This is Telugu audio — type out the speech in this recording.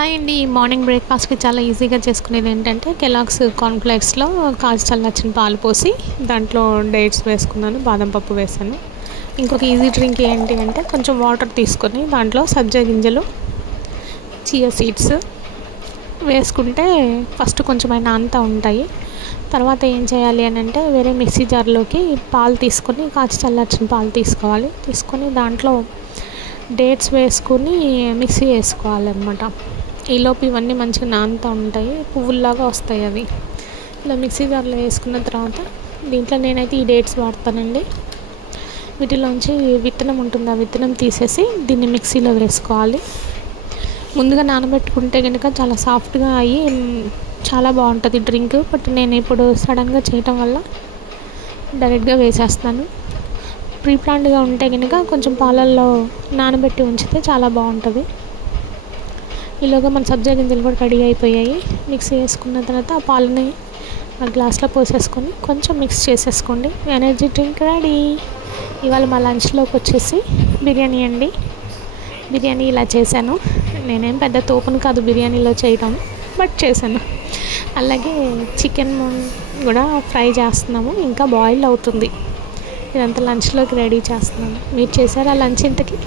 హాయ్ అండి. మార్నింగ్ బ్రేక్ఫాస్ట్కి చాలా ఈజీగా చేసుకునేది ఏంటంటే కెలాగ్స్ కార్న్ఫ్లేక్స్లో కాచి చల్లార్చిన పాలు పోసి దాంట్లో డేట్స్ వేసుకున్నాను, బాదం పప్పు వేసాను. ఇంకొక ఈజీ డ్రింక్ ఏంటి అంటే కొంచెం వాటర్ తీసుకొని దాంట్లో సబ్జా గింజలు, చియా సీడ్స్ వేసుకుంటే ఫస్ట్ కొంచెం అయినా అంతా ఉంటాయి. తర్వాత ఏం చేయాలి అని అంటే వేరే మిక్సీ జార్లోకి పాలు తీసుకొని కాచి చల్లార్చిన పాలు తీసుకొని దాంట్లో డేట్స్ వేసుకొని మిక్సీ వేసుకోవాలన్నమాట. ఈలోపు ఇవన్నీ మంచిగా నానుతూ ఉంటాయి, పువ్వుల్లాగా వస్తాయి అవి. ఇలా మిక్సీ జార్లో వేసుకున్న తర్వాత దీంట్లో నేనైతే ఈ డేట్స్ వాడతానండి. వీటిలోంచి విత్తనం ఉంటుంది, ఆ విత్తనం తీసేసి దీన్ని మిక్సీలో వేసుకోవాలి. ముందుగా నానబెట్టుకుంటే కనుక చాలా సాఫ్ట్గా అయ్యి చాలా బాగుంటుంది డ్రింక్. బట్ నేను ఇప్పుడు సడన్గా చేయటం వల్ల డైరెక్ట్గా వేసేస్తాను. ప్రీ ప్లాన్డ్గా ఉంటే కనుక కొంచెం పాలల్లో నానబెట్టి ఉంచితే చాలా బాగుంటుంది. ఈలోగా మన సబ్జా గింజలు కూడా రెడీ అయిపోయాయి. మిక్సీ వేసుకున్న తర్వాత ఆ పాలని ఆ గ్లాస్లో పోసేసుకొని కొంచెం మిక్స్ చేసేసుకోండి. Energy drink ready. ఇవాళ మా లంచ్లోకి వచ్చేసి బిర్యానీ అండి. బిర్యానీ ఇలా చేశాను. నేనేం పెద్ద తోపును కాదు బిర్యానీలో చేయటం, బట్ చేశాను. అలాగే చికెన్ కూడా ఫ్రై చేస్తున్నాము, ఇంకా బాయిల్ అవుతుంది. ఇదంతా లంచ్లోకి రెడీ చేస్తున్నాము. మీరు చేశారా లంచ్ ఇంతకి?